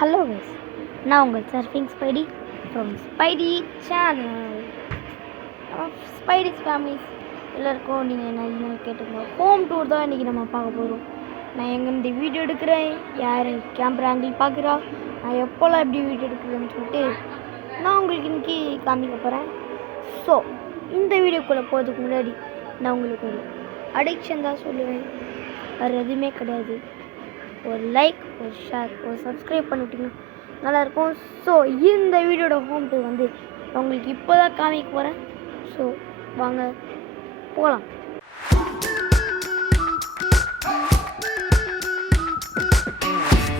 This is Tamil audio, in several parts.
ஹலோ கைஸ், நான் உங்கள் surfing Spidey from Spidey channel. Spidey's families எல்லாருக்கும் நீங்கள் என்ன கேட்டுருந்தோம். ஹோம் டூர் தான் இன்றைக்கி நம்ம பார்க்க போகிறோம். நான் எங்கேருந்து வீடியோ எடுக்கிறேன், யார் கேமரா ஆங்கிள் பார்க்குறா, நான் எப்போல்லாம் எப்படி வீடியோ எடுக்கிறேன்னு சொல்லிட்டு நான் உங்களுக்கு இன்றைக்கி காமிக்க போகிறேன். ஸோ இந்த வீடியோக்குள்ளே போகிறதுக்கு முன்னாடி நான் உங்களுக்கு ஒரு அடிக்ஷன் தான் சொல்லுவேன், வேறு எதுவுமே கிடையாது. ஒரு லைக், ஒரு ஷேர், ஒரு சப்ஸ்கிரைப் பண்ணிவிட்டிங்கன்னா நல்லாயிருக்கும். ஸோ இந்த வீடியோட ஹோம் டூர் வந்து நான் உங்களுக்கு இப்போ தான் காமிக்க போகிறேன். ஸோ வாங்க போகலாம்.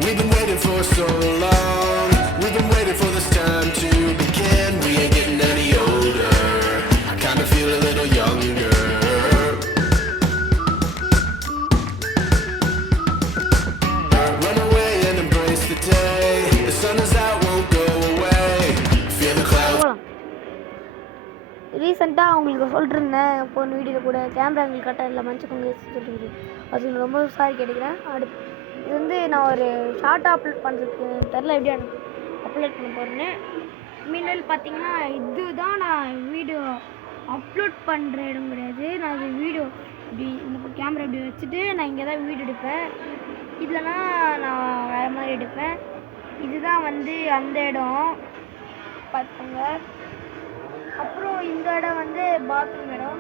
We've been waiting for so long. We've been waiting for this time to begin. We ain't getting any older. I kinda feel a little younger. Run away and embrace the day. The sun is out, won't go away. Feel the clouds. போகலாம். ரீசெண்டாக அவங்களுக்கு சொல்லிட்டுருந்தேன், இப்போ ஒரு வீடியோவில் கூட கேமரா ஆங்கிள் கரெக்டாக இல்லை மன்னிச்சுக்கோங்க சொல்லிட்டு, அதுக்கு ரொம்ப சாரி கேட்டுக்கிறேன். அடுத்து இது வந்து நான் ஒரு ஷார்ட்டாக அப்லோட் பண்ணுறதுக்கு தெரில எப்படி அப்லோட் பண்ண போகிறேன்னு. முன்னாடி பார்த்தீங்கன்னா இதுதான் நான் வீடியோ அப்லோட் பண்ணுற இடம் கிடையாது. நான் இது வீடியோ இப்படி இந்த கேமரா இப்படி வச்சுட்டு நான் இங்கே தான் வீடியோ எடுப்பேன். இல்லைனா நான் வேறு மாதிரி எடுப்பேன். இதுதான் வந்து அந்த இடம் பார்த்துக்கோங்க. அப்புறம் இந்த இடம் வந்து பாத்ரூம் இடம்.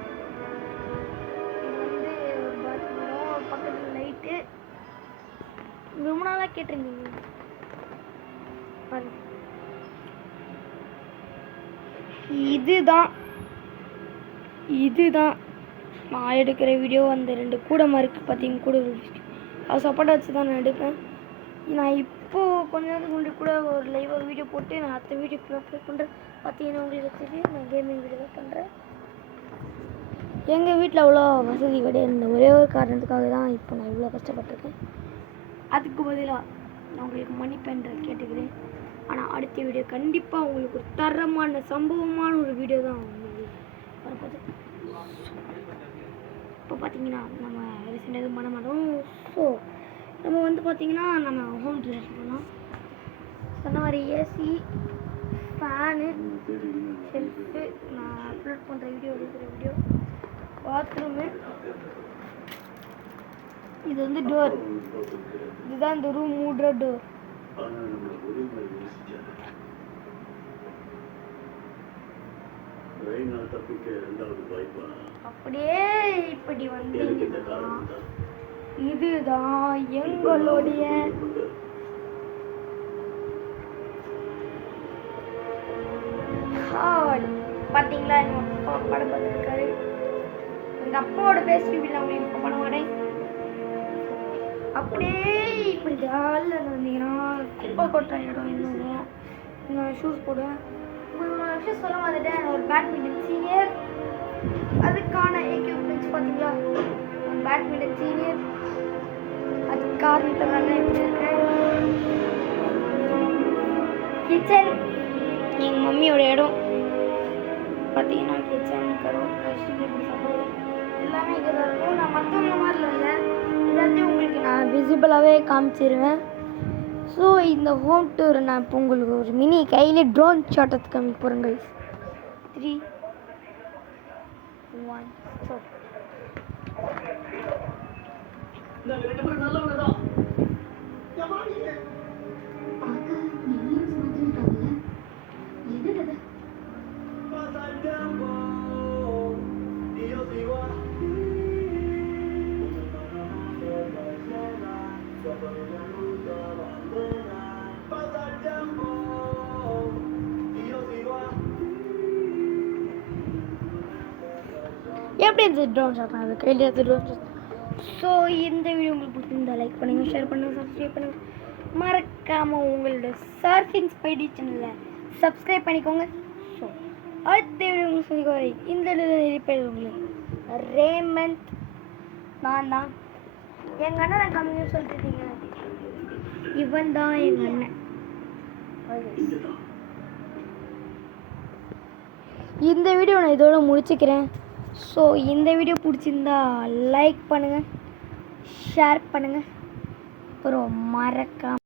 இது வந்து ஒரு பாத்ரூம் இடம், பக்கத்தில் லைட்டு. ரொம்ப நாளாக கேட்டிருந்தீங்க பாருங்க. இதுதான் நான் எடுக்கிற வீடியோ. அந்த 2 கூடமாக இருக்குது பார்த்தீங்க, கூட அது சப்போட்டா வச்சு தான் நான் எடுப்பேன். நான் இப்போது கொஞ்ச நேரத்துக்கு முன்னாடி கூட ஒரு லைவாக வீடியோ போட்டு நான் அடுத்த வீடியோக்குள்ள அப்லோட் பண்ணுறேன். பார்த்தீங்கன்னா உங்களுக்கு தெரியும், நான் கேமிங் வீடியோ தான் பண்ணுறேன். எங்கள் வீட்டில் அவ்வளோ வசதி கிடையாது. இந்த ஒரே ஒரு காரணத்துக்காக தான் இப்போ நான் இவ்வளோ கஷ்டப்பட்டிருக்கேன். அதுக்கு பதிலாக நான் உங்களுக்கு மன்னிப்பென்ற கேட்டுக்கிறேன். ஆனால் அடுத்த வீடியோ கண்டிப்பாக உங்களுக்கு ஒரு தரமான சம்பவமான ஒரு வீடியோ தான் வரப்போகுது. இப்போ பார்த்தீங்கன்னா நம்ம ரீசெண்டாக எதுவும் பண்ண மாட்டோம். ஸோ நம்ம வந்து பார்த்திங்கன்னா நம்ம ஹோம் டூர் பண்ணோம். சொன்ன மாதிரி ஏசி, ஃபேனு, ஷெல்ஃபு, நான் அப்லோட் பண்ணுற வீடியோ எடுக்கிற வீடியோ, பாத்ரூமு, இது வந்து டோர், இதுதான் இந்த ரூம் மூடுற டோர். அப்படியே இப்படி வந்து இதுதான் எங்களுடைய பார்த்தீங்களா, எங்கள் அப்பா படம் பார்த்துருக்காரு. எங்கள் அப்பாவோட பேசி வீட்டில் அவங்க இப்போ பண்ண மாட்டேன். அப்படியே இப்படி ஜாலியில் வந்தீங்கன்னா குப்பை கொட்டுற இடம் இன்னும் நான் ஷூஸ் போடுவேன். உங்களுக்கு ஒரு விஷயம் சொல்ல வந்துட்டேன், ஒரு பேட்மிண்டன் சீனியர், அதுக்கான எக்யூப்மெண்ட்ஸ் பார்த்தீங்களா, பேட்மிண்டன் சீனியர், அது காரணத்தெல்லாம் இப்படி இருக்கேன். கிச்சன் எங்கள் மம்மியோட இடம் பார்த்தீங்கன்னா, கிச்சன் கரோட் இப்படி சாப்பிடுவோம் எல்லாமே இங்கே தான் இருக்கும். நான் மற்றவங்க மாதிரில இல்லை, எல்லாத்தையும் உங்களுக்கு நான் விசிபிளாகவே காமிச்சிருவேன். ஸோ இந்த ஹோம் டூர் நான் இப்போ உங்களுக்கு ஒரு மினி கையிலே ட்ரோன் ஷாட் எடுத்து காமிக்க போகிறேன் கைஸ். 3, 1 ஸ்டார்ட். எப்படி இந்த ட்ரோன் ஷாட் அது கையில் எடுத்து ட்ரோன் ஷாட். ஸோ இந்த வீடியோ உங்களுக்கு பிடிச்சிருந்தா லைக் பண்ணுங்கள், ஷேர் பண்ணுங்கள், சப்ஸ்கிரைப் பண்ணுங்கள். மறக்காமல் உங்களோட சர்ஃபிங் ஸ்பைடி சேனலில் சப்ஸ்கிரைப் பண்ணிக்கோங்க. ஸோ அடுத்த வீடியோ உங்களுக்கு சொல்லி வரை இந்த இருப்பது உங்களுக்கு ரேமந்த். நான் தான் எங்கள் அண்ணன் நான் கம்மியாக சொல்லிட்டுருக்கீங்க, இவன் தான் எங்கள் அண்ணன். இந்த வீடியோ நான் இதோட முடிச்சுக்கிறேன். ஸோ இந்த வீடியோ பிடிச்சிருந்தா லைக் பண்ணுங்கள், ஷேர் பண்ணுங்கள், அப்புறம் மறக்காம